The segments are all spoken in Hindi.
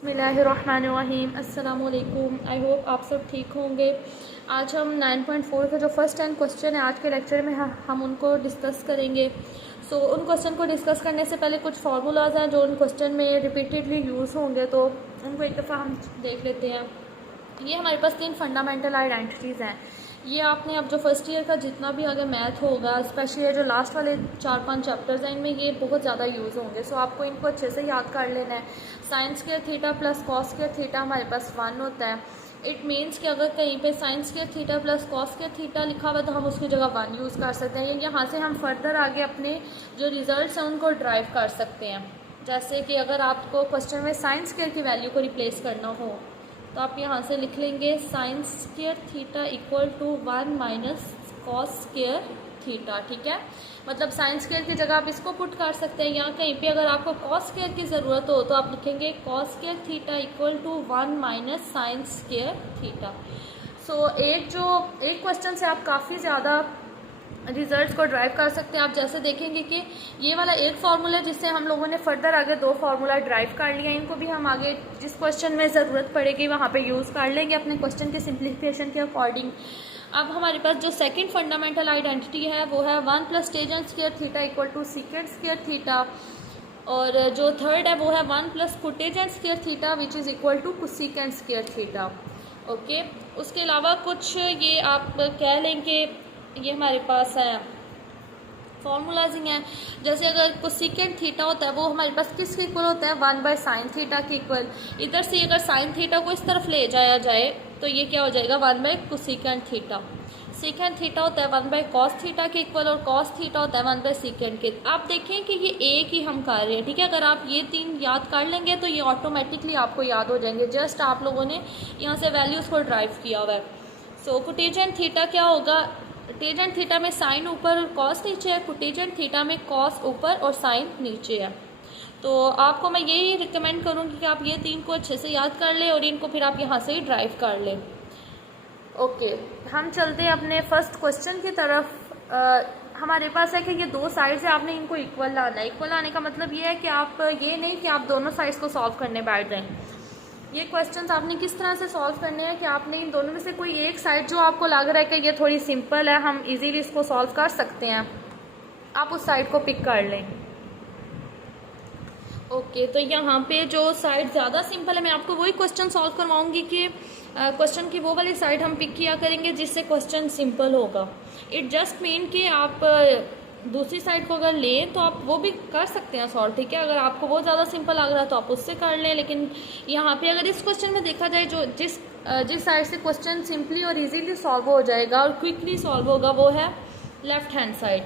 बिस्मिल्लाहिर्रहमानिर्रहीम। अस्सलाम वालेकुम। आई होप आप सब ठीक होंगे। आज हम 9.4 का जो फर्स्ट 10 क्वेश्चन है आज के लेक्चर में हम उनको डिस्कस करेंगे। उन क्वेश्चन को डिस्कस करने से पहले कुछ फार्मूलाज हैं जो उन क्वेश्चन में रिपीटेडली यूज़ होंगे, तो उनको एक दफ़ा हम देख लेते हैं। ये हमारे पास 3 फंडामेंटल आइडेंटिटीज़ हैं। ये आपने अब जो फर्स्ट ईयर का जितना भी आगे मैथ होगा, स्पेशली जो लास्ट वाले 4-5 चैप्टर्स हैं, इनमें ये बहुत ज़्यादा यूज़ होंगे। आपको इनको अच्छे से याद कर लेना है। Sine square theta plus cos square theta हमारे पास 1 होता है। इट मीन्स कि अगर कहीं पे sign square theta plus cos square theta लिखा हुआ है तो हम उसकी जगह 1 यूज़ कर सकते हैं। यहाँ से हम फर्दर आगे अपने जो रिजल्ट्स हैं उनको ड्राइव कर सकते हैं। जैसे कि अगर आपको क्वेश्चन में साइन स्क्वायर की वैल्यू को रिप्लेस करना हो तो आप यहाँ से लिख लेंगे sine square theta equal to 1 minus cos square theta. ठीक है, मतलब साइन स्क्वायर की जगह आप इसको पुट कर सकते हैं। यहाँ कहीं पे अगर आपको कॉस स्क्वायर की ज़रूरत हो तो आप लिखेंगे cos square theta equal to 1 minus sine square theta. एक क्वेश्चन से आप काफ़ी ज़्यादा रिजल्ट्स को ड्राइव कर सकते हैं। आप जैसे देखेंगे कि ये वाला एक फार्मूला जिससे हम लोगों ने फर्दर आगे 2 फार्मूला ड्राइव कर लिया, इनको भी हम आगे जिस क्वेश्चन में ज़रूरत पड़ेगी वहाँ पे यूज़ कर लेंगे अपने क्वेश्चन के सिंप्लीफिकेशन के अकॉर्डिंग। अब हमारे पास जो सेकंड फंडामेंटल आइडेंटिटी है वो है 1 plus tangent square theta equal to secant square theta, और जो थर्ड है वो है 1 plus cotangent square theta which is equal to cosecant square theta. Okay, उसके अलावा कुछ ये आप कह लें कि ये हमारे पास है फॉर्मूलाज ही हैं। जैसे अगर कोसेकेंट थीटा होता है वो हमारे पास किसके इक्वल होता है, 1 बाय साइन थीटा के इक्वल। इधर से अगर साइन थीटा को इस तरफ ले जाया जाए तो ये क्या हो जाएगा, 1 by cosecant theta. Secant theta होता है 1 बाय कॉस थीटा के इक्वल, और कॉस थीटा होता है 1 बाय सेकेंड के। आप देखें कि ये एक ही हम कर रहे हैं। ठीक है, अगर आप ये 3 याद कर लेंगे तो ये ऑटोमेटिकली आपको याद हो जाएंगे। जस्ट आप लोगों ने यहाँ से वैल्यूज़ को ड्राइव किया हुआ है। कोटेजेंट थीटा क्या होगा, टेजेंट थीटा में साइन ऊपर और कॉस नीचे है, कोटेजेंट थीटा में कॉस ऊपर और साइन नीचे है। तो आपको मैं यही रिकमेंड करूँगी कि आप ये 3 को अच्छे से याद कर लें और इनको फिर आप यहाँ से ही ड्राइव कर लें। ओके, हम चलते हैं अपने फर्स्ट क्वेश्चन की तरफ। हमारे पास है कि ये 2 साइड्स है, आपने इनको इक्वल लाना है। इक्वल लाने का मतलब ये है कि आप ये नहीं कि आप दोनों साइड्स को सॉल्व करने बैठ जाएं। ये क्वेश्चंस आपने किस तरह से सॉल्व करने हैं कि आपने इन दोनों में से कोई एक साइड जो आपको लग रहा है कि ये थोड़ी सिंपल है, हम इजीली इसको सॉल्व कर सकते हैं, आप उस साइड को पिक कर लें। ओके, तो यहाँ पे जो साइड ज़्यादा सिंपल है मैं आपको वही क्वेश्चन सॉल्व करवाऊंगी कि क्वेश्चन की वो वाली साइड हम पिक किया करेंगे जिससे क्वेश्चन सिंपल होगा। इट जस्ट मीन कि आप दूसरी साइड को अगर लें तो आप वो भी कर सकते हैं सॉल्व। ठीक है, अगर आपको वो ज़्यादा सिंपल लग रहा है तो आप उससे कर लें। लेकिन यहाँ पे अगर इस क्वेश्चन में देखा जाए जो जिस साइड से क्वेश्चन सिंपली और इजीली सॉल्व हो जाएगा और क्विकली सॉल्व होगा वो है लेफ्ट हैंड साइड।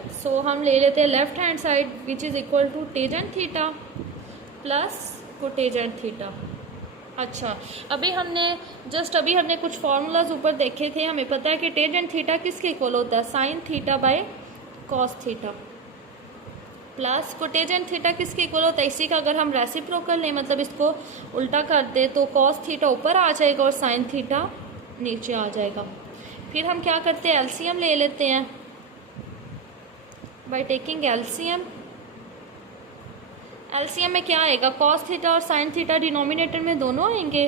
हम ले लेते हैं left hand side which is equal to tangent theta plus cotangent theta. अच्छा, अभी हमने कुछ फार्मूलाज ऊपर देखे थे। हमें पता है कि टेजेंट थीटा किसके इक्वल होता है, sine theta by cos theta, plus cotangent theta किसके इक्वल होता है, इसी का अगर हम रेसिप्रोकल लें मतलब इसको उल्टा कर दे तो कॉस थीटा ऊपर आ जाएगा और साइन थीटा नीचे आ जाएगा। फिर हम क्या करते हैं, एलसीएम ले लेते हैं बाय टेकिंग एलसीएम। एलसीएम में क्या आएगा, कॉस थीटा और साइन थीटा डिनोमिनेटर में दोनों आएंगे।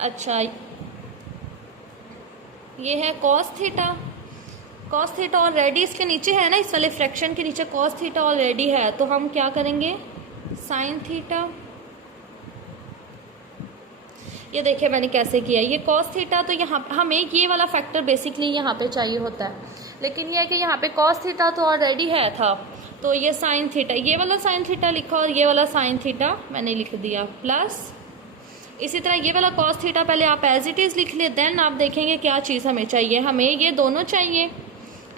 अच्छा, ये है cos theta. Cos theta already इसके नीचे है ना, इस वाले फ्रैक्शन के नीचे कॉस थीटा ऑलरेडी है, तो हम क्या करेंगे साइन थीटा। ये देखिए मैंने कैसे किया, ये कॉस थीटा, तो यहाँ हमें ये वाला फैक्टर बेसिकली यहाँ पे चाहिए होता है, लेकिन ये है कि यहाँ पे कॉस थीटा तो ऑलरेडी है था, तो ये साइन थीटा, ये वाला साइन थीटा लिखा और ये वाला साइन थीटा मैंने लिख दिया, प्लस इसी तरह ये वाला कॉस थीटा पहले आप एज इट इज़ लिख ले, देन आप देखेंगे क्या चीज़ हमें चाहिए। हमें ये दोनों चाहिए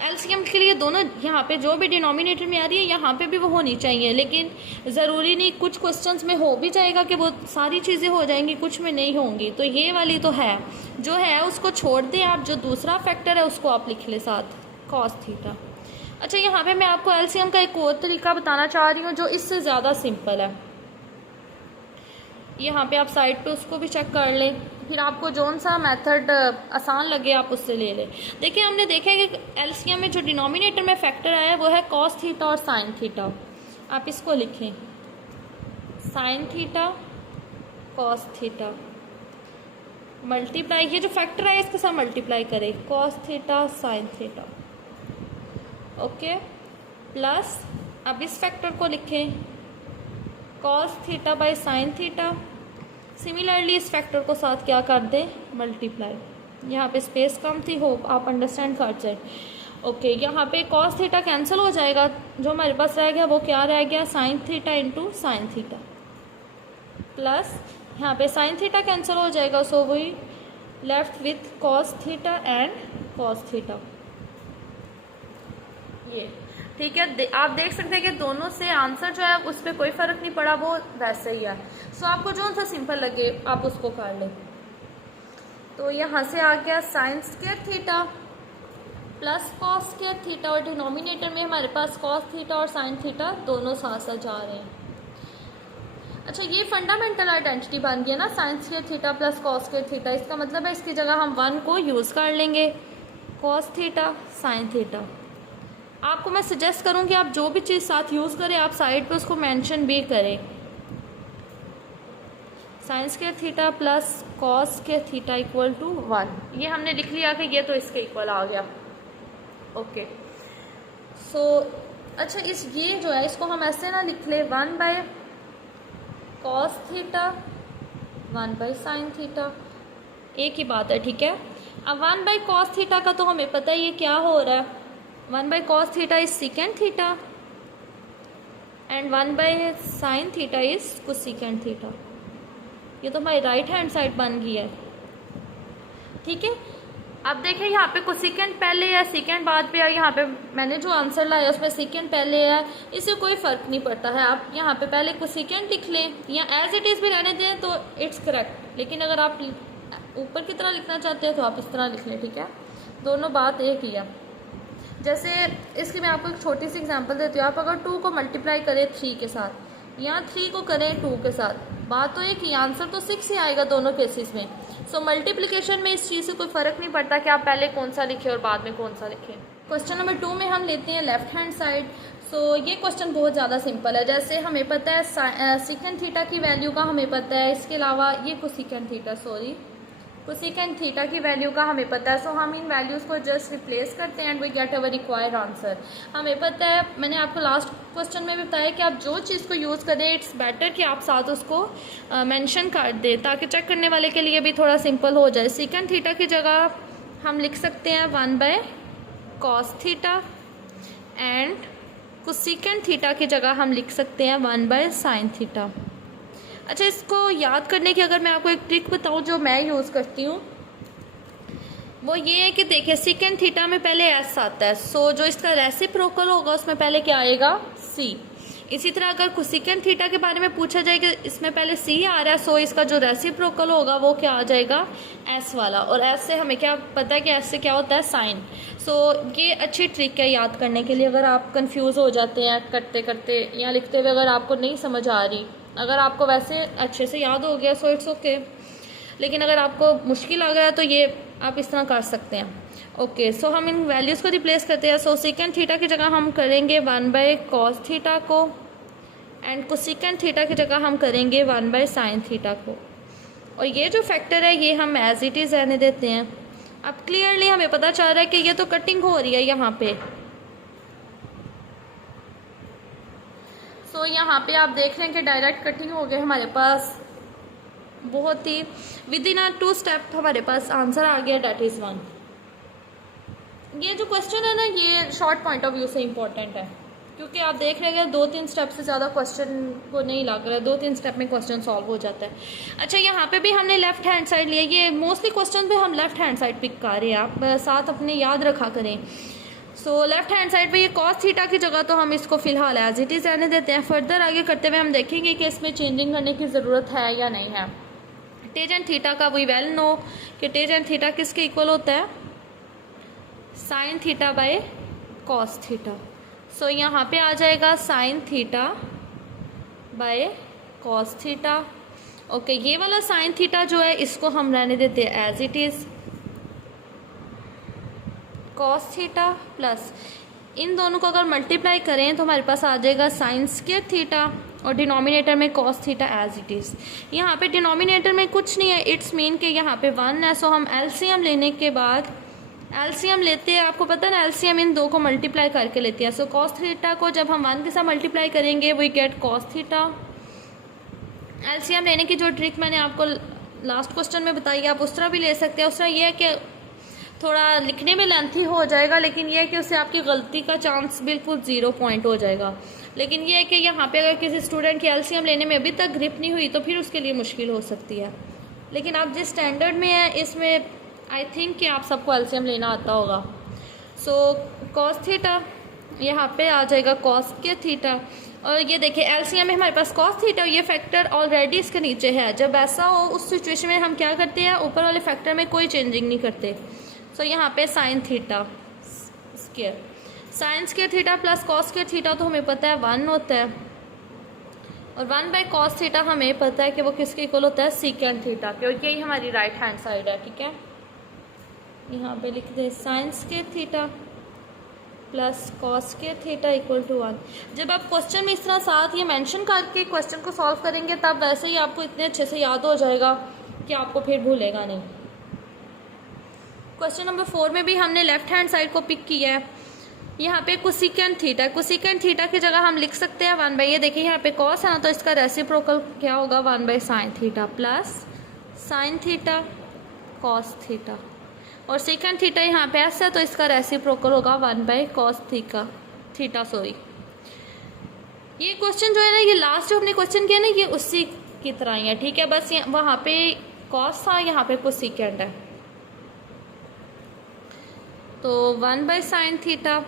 एलसीएम के लिए, दोनों यहाँ पे जो भी डिनोमिनेटर में आ रही है यहाँ पे भी वो होनी चाहिए, लेकिन ज़रूरी नहीं, कुछ क्वेश्चंस में हो भी जाएगा कि वो सारी चीज़ें हो जाएंगी, कुछ में नहीं होंगी। तो ये वाली तो है, जो है उसको छोड़ दें आप, जो दूसरा फैक्टर है उसको आप लिख ले साथ, कॉस थीटा। अच्छा, यहाँ पे मैं आपको एलसीएम का एक और तरीका बताना चाह रही हूँ जो इससे ज़्यादा सिंपल है। यहाँ पे आप साइड पे उसको भी चेक कर लें, फिर आपको जौन सा मेथड आसान लगे आप उससे ले लें। देखिए हमने देखा है कि एलसीएम में जो डिनोमिनेटर में फैक्टर आया है वो है कॉस थीटा और साइन थीटा। आप इसको लिखें sine theta cos theta multiply, ये जो फैक्टर है इसके साथ मल्टीप्लाई करें, cos theta sine theta, okay, plus अब इस फैक्टर को लिखें cos theta by sine theta. Similarly इस फैक्टर को साथ क्या कर दें, मल्टीप्लाई। यहाँ पे स्पेस कम थी, होप आप अंडरस्टैंड कर जाए। ओके, यहाँ पे कॉस थीटा कैंसिल हो जाएगा, जो हमारे पास रह गया वो क्या रह गया, sine theta into sine theta, plus यहाँ पे साइन थीटा कैंसिल हो जाएगा, सो वही left with cos theta and cos theta. ये ठीक है, आप देख सकते हैं कि दोनों से आंसर जो है उस पर कोई फ़र्क नहीं पड़ा, वो वैसे ही है। सो आपको जो सा सिंपल लगे आप उसको कर लें। तो यहाँ से आ गया sign square theta plus cos square theta, और डिनोमिनेटर में हमारे पास कॉस थीटा और साइन थीटा दोनों साथ साथ जा रहे हैं। अच्छा, ये फंडामेंटल आइडेंटिटी बन गया ना, sign square theta plus cos square theta. इसका मतलब है इसकी जगह हम 1 को यूज़ कर लेंगे, कॉस थीटा साइन थीटा। आपको मैं सजेस्ट करूँगी आप जो भी चीज़ साथ यूज़ करें आप साइड पे उसको मेंशन भी करें। Sine square theta plus cos square theta equal to 1, ये हमने लिख लिया कि ये तो इसके इक्वल आ गया। ओके, सो अच्छा, इस ये जो है इसको हम ऐसे ना लिख ले, 1 by cos theta 1 bye sine theta, एक ही बात है, ठीक है। अब 1 बाय कॉस थीटा का तो हमें पता है ये क्या हो रहा है, 1 by cos theta is secant theta and 1 bye sine theta is cosecant theta. ये तो हमारी राइट हैंड साइड बन गई है, ठीक है। अब देखें यहाँ पे कोसेकेंड पहले है सेकेंड बाद पे है, यहाँ पे मैंने जो आंसर लाया उसमें सेकेंड पहले है, इससे कोई फ़र्क नहीं पड़ता है। आप यहाँ पे पहले कोसेकेंड लिख लें या एज इट इज़ भी रहने दें तो इट्स करेक्ट, लेकिन अगर आप ऊपर की तरह लिखना चाहते हैं तो आप इस तरह लिख लें, ठीक है। दोनों बात एक ही है। जैसे इसकी मैं आपको एक छोटी सी एग्जांपल देती हूँ। आप अगर 2 को मल्टीप्लाई करें 3 के साथ या 3 को करें 2 के साथ, बात तो एक ही, आंसर तो 6 ही आएगा दोनों केसेस में। सो मल्टीप्लिकेशन में इस चीज़ से कोई फ़र्क नहीं पड़ता कि आप पहले कौन सा लिखें और बाद में कौन सा लिखें। क्वेश्चन नंबर 2 में हम लेते हैं लेफ्ट हैंड साइड। सो ये क्वेश्चन बहुत ज़्यादा सिंपल है। जैसे हमें पता है सीकेंड थीटा की वैल्यू का हमें पता है, इसके अलावा ये कोसेकेंड थीटा कोसेकेंड थीटा की वैल्यू का हमें पता है। सो हम इन वैल्यूज़ को जस्ट रिप्लेस करते हैं and we get our required answer. हमें पता है, मैंने आपको लास्ट क्वेश्चन में भी बताया कि आप जो चीज़ को यूज़ करें इट्स बेटर कि आप साथ उसको मेंशन कर दें ताकि चेक करने वाले के लिए भी थोड़ा सिंपल हो जाए। सीकेंड थीटा की जगह हम लिख सकते हैं 1 by cos theta and cosecant theta की जगह हम लिख सकते हैं 1 बाय साइन थीटा। अच्छा, इसको याद करने की अगर मैं आपको एक ट्रिक बताऊं जो मैं यूज़ करती हूँ, वो ये है कि देखिए सेकेंड थीटा में पहले एस आता है, सो जो इसका रेसिप्रोकल होगा उसमें पहले क्या आएगा, सी। इसी तरह अगर कोसेकेंड थीटा के बारे में पूछा जाए कि इसमें पहले सी आ रहा है, सो इसका जो रेसिप्रोकल होगा वो क्या आ जाएगा, एस वाला। और एस से हमें क्या पता है कि एस से क्या होता है, साइन। सो ये अच्छी ट्रिक है याद करने के लिए। अगर आप कंफ्यूज हो जाते हैं करते करते या लिखते हुए, अगर आपको नहीं समझ आ रही, अगर आपको वैसे अच्छे से याद हो गया सो इट्स ओके, लेकिन अगर आपको मुश्किल आ गया तो ये आप इस तरह कर सकते हैं। ओके, सो हम इन वैल्यूज़ को रिप्लेस करते हैं। सो सेकेंड थीटा की जगह हम करेंगे 1 बाय कॉस थीटा को एंड कोसेकेंड थीटा की जगह हम करेंगे 1 बाय साइन थीटा को। और ये जो फैक्टर है ये हम एज इट इज़ रहने देते हैं। अब क्लियरली हमें पता चल रहा है कि ये तो कटिंग हो रही है यहाँ पे। सो यहाँ पे आप देख रहे हैं कि डायरेक्ट कटिंग हो गई हमारे पास, बहुत ही विद इन 2 स्टेप हमारे पास आंसर आ गया, डेट इज़ 1। ये जो क्वेश्चन है ना ये शॉर्ट पॉइंट ऑफ व्यू से इम्पोर्टेंट है क्योंकि आप देख रहे हैं 2-3 स्टेप से ज़्यादा क्वेश्चन को नहीं लग रहा है, 2-3 स्टेप में क्वेश्चन सॉल्व हो जाता है। अच्छा, यहाँ पे भी हमने लेफ्ट हैंड साइड लिया, ये मोस्टली क्वेश्चन पे हम लेफ्ट हैंड साइड पिक कर रहे हैं, आप साथ अपने याद रखा करें। सो लेफ्ट हैंड साइड पे ये कॉस थीटा की जगह तो हम इसको फिलहाल एज इट इज़ रहने देते हैं। फर्दर आगे करते हुए हम देखेंगे कि इसमें चेंजिंग करने की ज़रूरत है या नहीं है। टेंजेंट थीटा का वी वेल नो कि टेंजेंट थीटा किसके इक्वल होता है, sine theta by cos theta. So यहाँ पे आ जाएगा sine theta by cos theta. Okay, ये वाला साइन थीटा जो है इसको हम रहने देते हैं as it is, cos theta plus इन दोनों को अगर मल्टीप्लाई करें तो हमारे पास आ जाएगा साइन स्क्वायर थीटा और डिनोमिनेटर में cos theta as it is. यहाँ पे डिनोमिनेटर में कुछ नहीं है, इट्स मीन कि यहाँ पे 1 है, सो हम एलसीएम लेने के बाद एलसीएम लेते हैं, आपको पता है ना एलसीएम इन दो को मल्टीप्लाई करके लेते हैं। सो कॉस थीटा को जब हम 1 के साथ मल्टीप्लाई करेंगे we get cos theta. LCM लेने की जो ट्रिक मैंने आपको लास्ट क्वेश्चन में बताई आप उस तरह भी ले सकते हैं। उस तरह ये है कि थोड़ा लिखने में लेंथी हो जाएगा, लेकिन यह है कि उससे आपकी गलती का चांस बिल्कुल 0 पॉइंट हो जाएगा। लेकिन यह है कि यहाँ पे अगर किसी स्टूडेंट की एलसीएम लेने में अभी तक ग्रिप नहीं हुई तो फिर उसके लिए मुश्किल हो सकती है। लेकिन आप जिस स्टैंडर्ड में है इसमें आई थिंक कि आप सबको एलसीएम लेना आता होगा। सो कॉस थीटा यहाँ पे आ जाएगा कॉस के थीटा, और ये देखिए एलसीएम में हमारे पास कॉस थीटा, ये फैक्टर ऑलरेडी इसके नीचे है। जब ऐसा हो उस सिचुएशन में हम क्या करते हैं, ऊपर वाले फैक्टर में कोई चेंजिंग नहीं करते। सो यहाँ पे sine theta square, sign square theta plus cos square theta तो हमें पता है 1 होता है, और 1 बाय कॉस थीटा हमें पता है कि वो किसके इक्वल होता है, सीकेंड थीटा के, और यही हमारी राइट हैंड साइड है। ठीक है, यहाँ पे लिख दे sine square theta plus cos square theta equal to 1। जब आप क्वेश्चन में इस तरह साथ ये मेंशन करके क्वेश्चन को सॉल्व करेंगे तब वैसे ही आपको इतने अच्छे से याद हो जाएगा कि आपको फिर भूलेगा नहीं। क्वेश्चन नंबर 4 में भी हमने लेफ्ट हैंड साइड को पिक किया है। यहाँ पे कोसिकेंड थीटा, कोसिकेंड थीटा की जगह हम लिख सकते हैं 1 बाई, ये देखिए यहाँ पे कॉस है ना तो इसका रेसिप्रोकल क्या होगा 1 by sine theta plus sine theta cos theta, और सेकेंड थीटा यहाँ पे एस है तो इसका रेसिप्रोकल होगा 1 बाई कॉस थीटा सॉरी। ये क्वेश्चन जो है ना, ये लास्ट जो हमने क्वेश्चन किया ना, ये उसी की तरह ही है। ठीक है, बस वहाँ पे कॉस था, यहाँ पे कोसिकेंड है। तो 1 by sine theta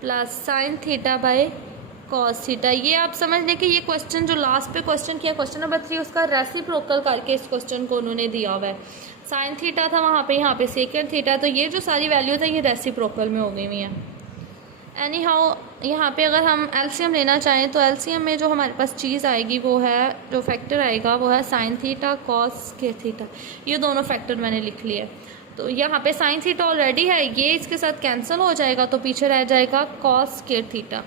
plus sine theta by cos theta, ये आप समझ लें कि ये क्वेश्चन जो लास्ट पे क्वेश्चन किया क्वेश्चन नंबर 3 उसका रेसिप्रोकल करके इस क्वेश्चन को उन्होंने दिया हुआ है। साइन थीटा था वहाँ पे, यहाँ पे सेकेंड थीटा, तो ये जो सारी वैल्यू था ये रेसिप्रोकल में हो गई हुई है। एनी हाउ यहाँ पे अगर हम एलसीएम लेना चाहें तो एलसीएम में जो हमारे पास चीज़ आएगी वो है, जो फैक्टर आएगा वो है साइन थीटा कॉस के थीटा, ये दोनों फैक्टर मैंने लिख लिए। तो यहाँ पे साइन थीटा ऑलरेडी है, ये इसके साथ कैंसिल हो जाएगा तो पीछे रह जाएगा कॉस के थीटा।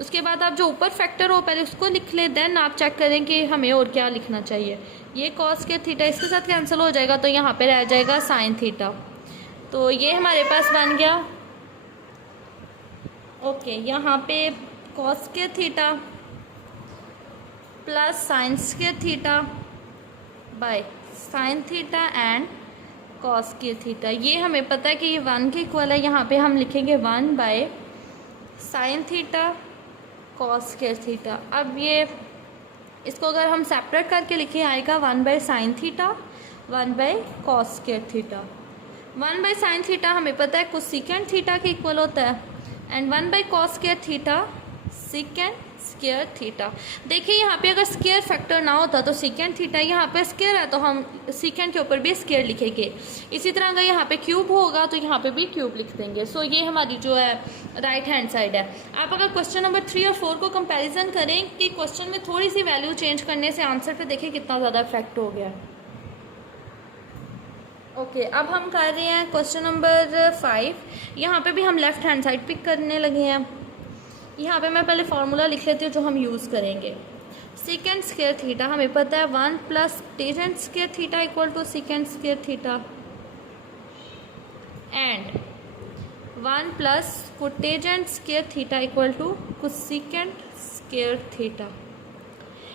उसके बाद आप जो ऊपर फैक्टर हो पहले उसको लिख ले, देन आप चेक करें कि हमें और क्या लिखना चाहिए। ये कॉस के थीटा इसके साथ कैंसिल हो जाएगा तो यहाँ पे रह जाएगा साइन थीटा, तो ये हमारे पास बन गया। ओके, यहाँ पे कॉस के थीटा प्लस साइन के theta by sine theta and cos के थीटा, ये हमें पता है कि ये 1 के इक्वल है। यहाँ पे हम लिखेंगे 1 बाय साइन थीटा कॉस के थीटा। अब ये इसको अगर हम सेपरेट करके लिखें आएगा 1 bye sine theta 1 by cos के थीटा। 1 बाय साइन थीटा हमें पता है कोसिकेंड थीटा के इक्वल होता है, एंड 1 बाय कॉस के थीटा सीकेंड स्क्वायर थीटा। देखिए यहाँ पे अगर स्क्वायर फैक्टर ना होता तो सीकेंड थीटा, यहाँ पे स्क्वायर है तो हम सीकेंड के ऊपर भी स्क्वायर लिखेंगे। इसी तरह अगर यहाँ पे क्यूब होगा तो यहाँ पे भी क्यूब लिख देंगे। सो ये हमारी जो है राइट हैंड साइड है। आप अगर क्वेश्चन नंबर 3 और 4 को कंपैरिजन करें कि क्वेश्चन में थोड़ी सी वैल्यू चेंज करने से आंसर पे देखिए कितना ज़्यादा इफेक्ट हो गया। ओके, अब हम कर रहे हैं क्वेश्चन नंबर 5। यहाँ पे भी हम लेफ्ट हैंड साइड पिक करने लगे हैं। यहाँ पे मैं पहले फार्मूला लिख लेती हूँ जो हम यूज़ करेंगे। सीकेंड स्क्वायर थीटा हमें पता है 1 plus tangent square theta equal to secant square theta, and 1 plus cotangent square theta equal to cosecant square theta.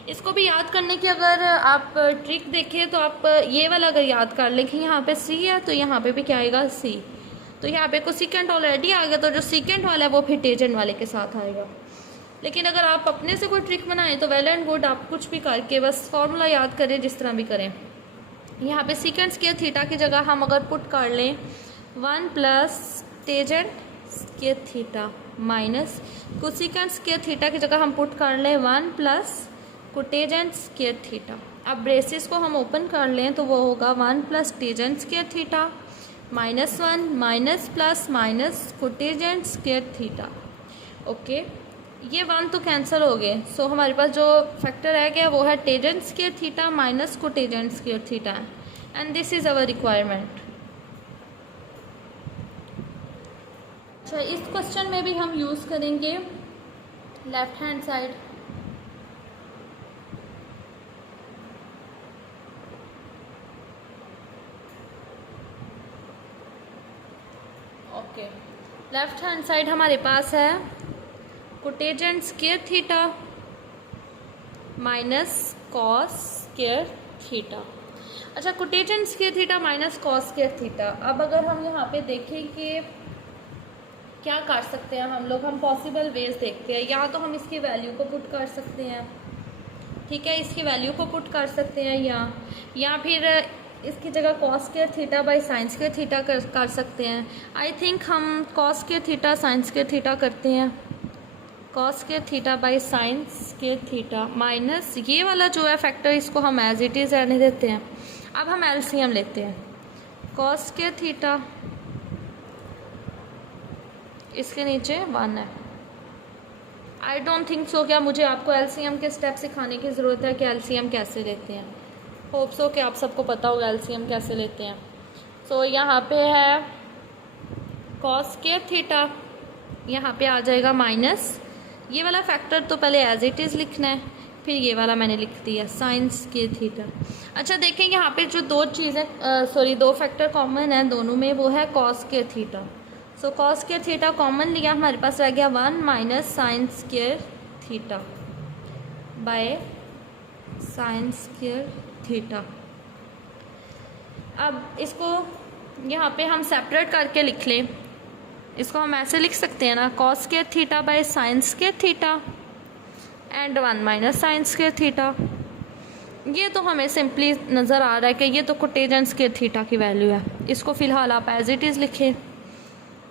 इसको भी याद करने की अगर आप ट्रिक देखें तो आप ये वाला अगर याद कर लें कि यहाँ पे सी है तो यहाँ पे भी क्या आएगा सी, तो यहाँ पे कोसेकेंड ऑलरेडी आ गया तो जो सीकेंड वाला है वो फिर टेजेंट वाले के साथ आएगा। लेकिन अगर आप अपने से कोई ट्रिक बनाएं तो वेल एंड गुड, आप कुछ भी करके बस फॉर्मूला याद करें जिस तरह भी करें। यहाँ पे सीकेंड स्क्वायर थीटा की जगह हम अगर पुट कर लें 1 plus tangent square theta minus cosecant square theta की जगह हम पुट कर लें 1 प्लस कोटेजेंट स्क्वायर थीटा। अब ब्रेसेस को हम ओपन कर लें तो वो होगा 1 plus tangent square theta minus 1 minus plus minus cotangent square theta. Okay, ये 1 तो कैंसिल हो गए। सो हमारे पास जो फैक्टर रह गया वो है tangent square theta minus cotangent square theta, and this is our requirement. अच्छा, इस क्वेश्चन में भी हम यूज़ करेंगे left hand side. Okay, left hand side हमारे पास है cotangent square theta minus cos square theta. अच्छा, cotangent square theta minus cos square theta. अब अगर हम यहाँ पे देखें कि क्या कर सकते हैं हम पॉसिबल वेज देखते हैं। या तो हम इसकी वैल्यू को पुट कर सकते हैं, ठीक है, इसकी वैल्यू को पुट कर सकते हैं, या फिर इसकी जगह cos square theta by sine square theta कर सकते हैं। आई थिंक हम cos square theta sine square theta करते हैं। Cos square theta by sine square theta minus ये वाला जो है फैक्टर, इसको हम एज इट इज़ रहने देते हैं। अब हम एलसीएम लेते हैं। कॉस स्क्वायर थीटा इसके नीचे 1 है। आई डोंट थिंक सो क्या मुझे आपको एलसीएम के स्टेप सिखाने की ज़रूरत है कि एलसीएम कैसे लेते हैं। होप सो कि आप सबको पता होगा एलसीएम कैसे लेते हैं। सो यहाँ पे है कॉस स्क्वायर थीटा, यहाँ पे आ जाएगा माइनस ये वाला फैक्टर तो पहले एज इट इज़ लिखना है, फिर ये वाला मैंने लिख दिया साइन स्क्वायर थीटा। अच्छा देखें यहाँ पे जो दो फैक्टर कॉमन है दोनों में, वो है cos square theta. So cos square theta common लिया, हमारे पास रह गया 1 minus sine square theta by sign square theta. अब इसको यहाँ पे हम सेपरेट करके लिख लें। इसको हम ऐसे लिख सकते हैं ना, cos square theta by sign square theta and 1 minus sine square theta. ये तो हमें सिंपली नज़र आ रहा है कि ये तो कोटेजेंट स्क्वायर थीटा की वैल्यू है। इसको फ़िलहाल आप एज इट इज़ लिखें।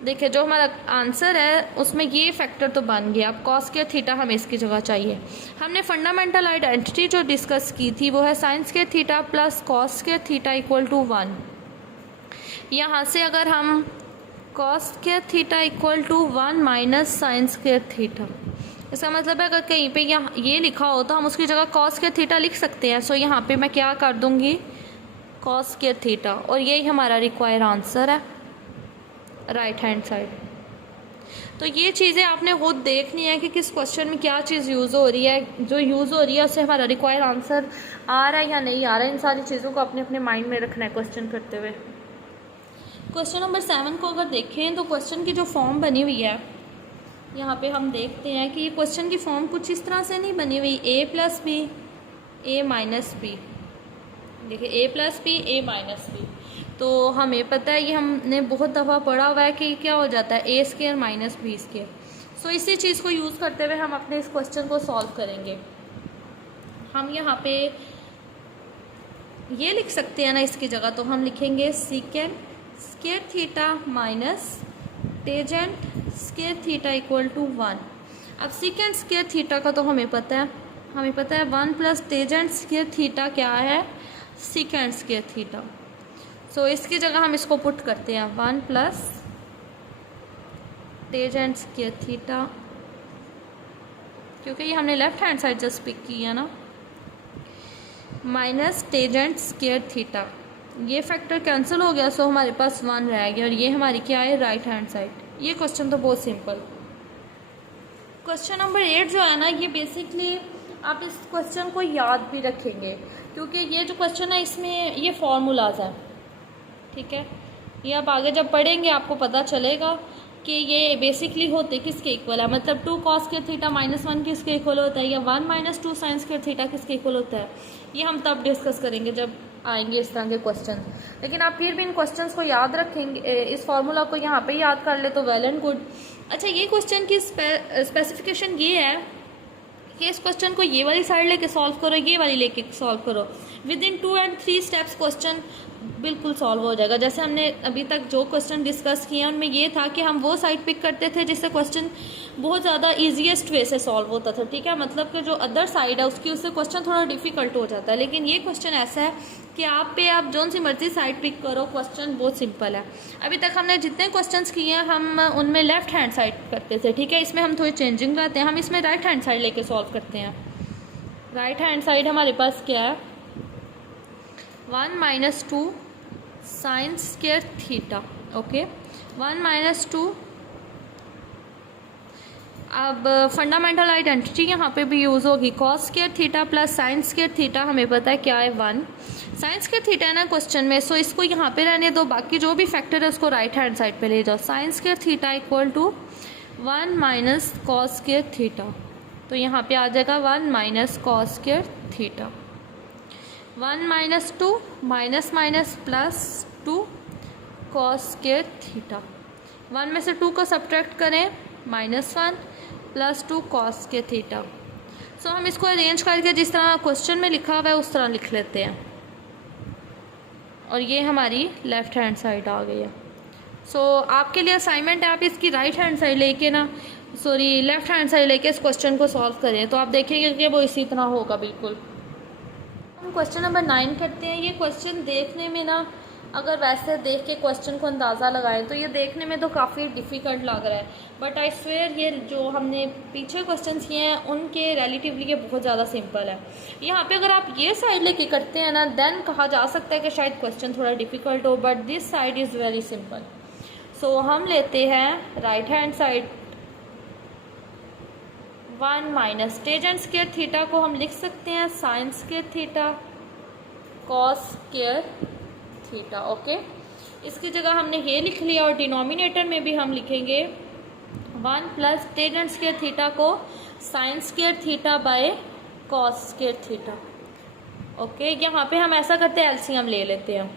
देखिए जो हमारा आंसर है उसमें ये फैक्टर तो बन गया। अब कॉस स्क्वायर थीटा हमें इसकी जगह चाहिए। हमने फंडामेंटल आइडेंटिटी जो डिस्कस की थी वो है sine square theta plus cos square theta equal to 1। यहाँ से अगर हम cos square theta equal to 1 minus sine square theta, इसका मतलब है अगर कहीं पे यहाँ ये लिखा हो तो हम उसकी जगह कॉस स्क्वायर थीटा लिख सकते हैं। सो यहाँ पे मैं क्या कर दूँगी, कॉस स्क्वायर थीटा, और यही हमारा रिक्वायर आंसर है राइट हैंड साइड। तो ये चीज़ें आपने खुद देखनी है कि किस क्वेश्चन में क्या चीज़ यूज़ हो रही है, जो यूज़ हो रही है उससे हमारा रिक्वायर आंसर आ रहा है या नहीं आ रहा है। इन सारी चीज़ों को अपने अपने माइंड में रखना है क्वेश्चन करते हुए। क्वेश्चन नंबर 7 को अगर देखें तो क्वेश्चन की जो फॉर्म बनी हुई है यहाँ पे हम देखते हैं कि ये क्वेश्चन की फॉर्म कुछ इस तरह से नहीं बनी हुई, a plus B A minus B. देखिए a plus B A minus B, तो हमें पता है, ये हमने बहुत दफ़ा पढ़ा हुआ है कि क्या हो जाता है a square minus b square. So इसी चीज़ को यूज़ करते हुए हम अपने इस क्वेश्चन को सॉल्व करेंगे। हम यहाँ पे ये लिख सकते हैं ना इसकी जगह, तो हम लिखेंगे secant square theta minus tangent square theta equal to 1। अब सीकेंड स्क्वायर थीटा का तो हमें पता है 1 प्लस टेजेंट स्क्वायर थीटा क्या है, सीकेंड स्क्वायर थीटा। सो इसकी जगह हम इसको पुट करते हैं 1 प्लस टेजेंट स्क्वायर थीटा, क्योंकि ये हमने left hand side just pick की है ना, माइनस टेजेंट स्क्वायर थीटा। ये फैक्टर कैंसिल हो गया, सो हमारे पास 1 रह गया, और ये हमारी क्या है राइट हैंड साइड। ये क्वेश्चन तो बहुत सिंपल। क्वेश्चन नंबर 8 जो है ना, ये बेसिकली आप इस क्वेश्चन को याद भी रखेंगे, क्योंकि ये जो क्वेश्चन है इसमें ये फार्मूलाज हैं, ठीक है। ये आप आगे जब पढ़ेंगे आपको पता चलेगा कि ये बेसिकली होते किसके इक्वल है, मतलब 2 कॉस स्क्वायर थीटा माइनस 1 किसके इक्वल होता है, या 1 माइनस 2 साइन स्क्वायर थीटा किसके इक्वल होता है। ये हम तब डिस्कस करेंगे जब आएंगे इस तरह के क्वेश्चन। लेकिन आप फिर भी इन क्वेश्चंस को याद रखेंगे, इस फार्मूला को यहाँ पे याद कर ले तो वेल एंड गुड। अच्छा, ये क्वेश्चन की स्पेसिफिकेशन ये है कि इस क्वेश्चन को ये वाली साइड लेके सॉल्व करो, ये वाली लेके सॉल्व करो, with in 2 and 3 steps question बिल्कुल सॉल्व हो जाएगा। जैसे हमने अभी तक जो क्वेश्चन डिस्कस किए उनमें ये था कि हम वो साइड पिक करते थे जिससे क्वेश्चन बहुत ज़्यादा ईजीएस्ट वे से सॉल्व होता था, ठीक है। मतलब कि जो अदर साइड है उससे क्वेश्चन थोड़ा डिफिकल्ट हो जाता है, लेकिन ये क्वेश्चन ऐसा है कि आप जोन सी मर्जी साइड पिक करो, क्वेश्चन बहुत सिंपल है। अभी तक हमने जितने क्वेश्चंस किए हैं हम उनमें लेफ्ट हैंड साइड करते थे, ठीक है। इसमें हम थोड़ी चेंजिंग लाते हैं, हम इसमें राइट हैंड साइड लेके सॉल्व करते हैं। राइट हैंड साइड हमारे पास क्या है, 1 minus 2 sign square theta, okay. 1 minus 2, अब फंडामेंटल आइडेंटिटी यहाँ पे भी यूज़ होगी। Cos square theta plus sign square theta हमें पता है क्या है 1। साइन स्क्वायर थीटा है ना क्वेश्चन में, सो इसको यहाँ पे रहने दो, बाकी जो भी फैक्टर है उसको राइट हैंड साइड पे ले जाओ। Sine square theta equal to 1 minus cos square theta, तो यहाँ पे आ जाएगा 1 minus cos square theta. 1 minus 2 minus minus plus 2 cos square theta. 1 में से 2 को सब्ट्रैक्ट करें, -1 plus 2 cos square theta. So हम इसको अरेंज करके जिस तरह क्वेश्चन में लिखा हुआ है उस तरह लिख लेते हैं, और ये हमारी लेफ़्ट हैंड साइड आ गई है। सो आपके लिए असाइनमेंट है, आप इसकी राइट हैंड साइड लेके ना लेफ़्ट हैंड साइड लेके इस क्वेश्चन को सॉल्व करें, तो आप देखेंगे कि वो इसी तरह होगा बिल्कुल। हम क्वेश्चन नंबर 9 करते हैं। ये क्वेश्चन देखने में ना, अगर वैसे देख के क्वेश्चन को अंदाज़ा लगाएं तो ये देखने में तो काफ़ी डिफ़िकल्ट लग रहा है, बट आई स्वेयर ये जो हमने पीछे क्वेश्चंस किए हैं उनके रिलेटिवली ये बहुत ज़्यादा सिंपल है। यहाँ पे अगर आप ये साइड लेके करते हैं ना, देन कहा जा सकता है कि शायद क्वेश्चन थोड़ा डिफ़िकल्ट हो, but this side is very simple. So हम लेते हैं right hand side. 1 minus tangent square theta को हम लिख सकते हैं sine square theta cos square theta. Okay, इसकी जगह हमने ये लिख लिया, और डिनोमिनेटर में भी हम लिखेंगे 1 प्लस टेजेंट स्क्वायर थीटा को sign square theta by cos square theta. Okay, यहाँ पे हम ऐसा करते हैं, एलसीएम ले लेते हैं।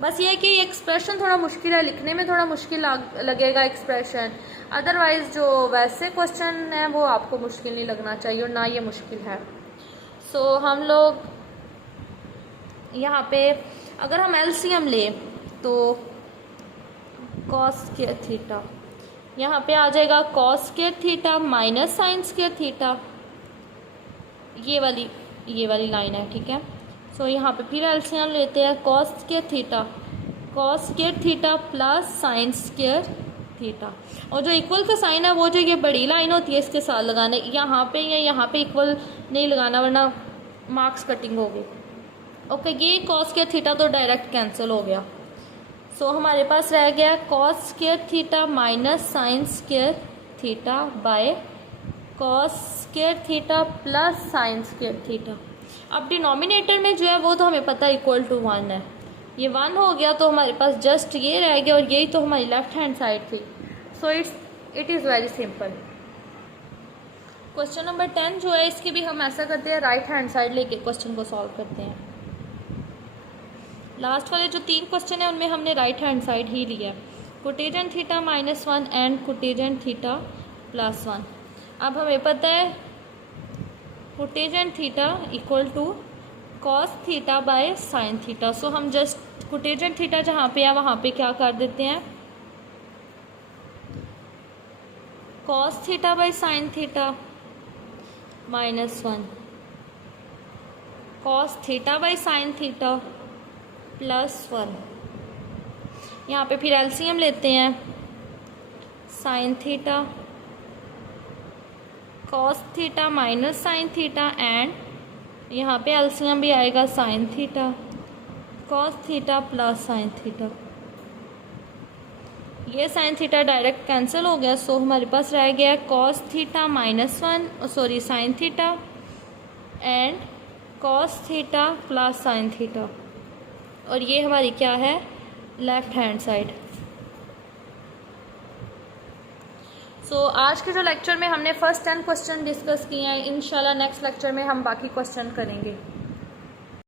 बस ये है कि एक्सप्रेशन थोड़ा मुश्किल है, लिखने में थोड़ा मुश्किल लगेगा एक्सप्रेशन, अदरवाइज जो वैसे क्वेश्चन है वो आपको मुश्किल नहीं लगना चाहिए, और ना ये मुश्किल है। सो हम लोग यहाँ पे अगर हम एलसीएम लें तो कॉस स्क्वायर थीटा, यहाँ पे आ जाएगा cos square theta minus sine square theta, ये वाली लाइन है, ठीक है। सो यहाँ पे फिर एलसीएम लेते हैं, cos square theta plus sign square theta, और जो इक्वल का साइन है वो जो ये बड़ी लाइन होती है इसके साथ लगाने, यहाँ पे या यहाँ पे इक्वल नहीं लगाना वरना मार्क्स कटिंग होगी। ओके, ये कॉस स्क्वायर थीटा तो डायरेक्ट कैंसिल हो गया। सो हमारे पास रह गया cos square theta minus sine square theta by cos square theta plus sign square theta. अब डिनोमिनेटर में जो है वो तो हमें पता है इक्वल टू 1 है, ये 1 हो गया, तो हमारे पास जस्ट ये रह गया, और यही तो हमारी लेफ्ट हैंड साइड थी। So it is very simple. Question number 10 जो है इसके भी हम ऐसा करते हैं, राइट हैंड साइड लेके क्वेश्चन को सॉल्व करते हैं। लास्ट वाले जो 3 क्वेश्चन है उनमें हमने राइट हैंड साइड ही लिया है, cotangent theta -1 and cotangent theta +1। अब हमें पता है cotangent theta equal to cos theta by sine theta. So हम जस्ट कोटेजेंट थीटा जहाँ पे है वहाँ पे क्या कर देते हैं, cos theta by sine theta -1 cos theta by sine theta +1। यहाँ पे फिर एलसीएम लेते हैं, sine theta cos theta minus sine theta, and यहाँ पे एलसीएम भी आएगा sine theta cos theta plus sine theta. ये साइन थीटा डायरेक्ट कैंसिल हो गया, सो हमारे पास रह गया cos theta -1 sine theta and cos theta plus sine theta, और ये हमारी क्या है, लेफ्ट हैंड साइड। सो आज के जो लेक्चर में हमने फर्स्ट 10 क्वेश्चन डिस्कस किए हैं, इंशाल्लाह नेक्स्ट लेक्चर में हम बाकी क्वेश्चन करेंगे।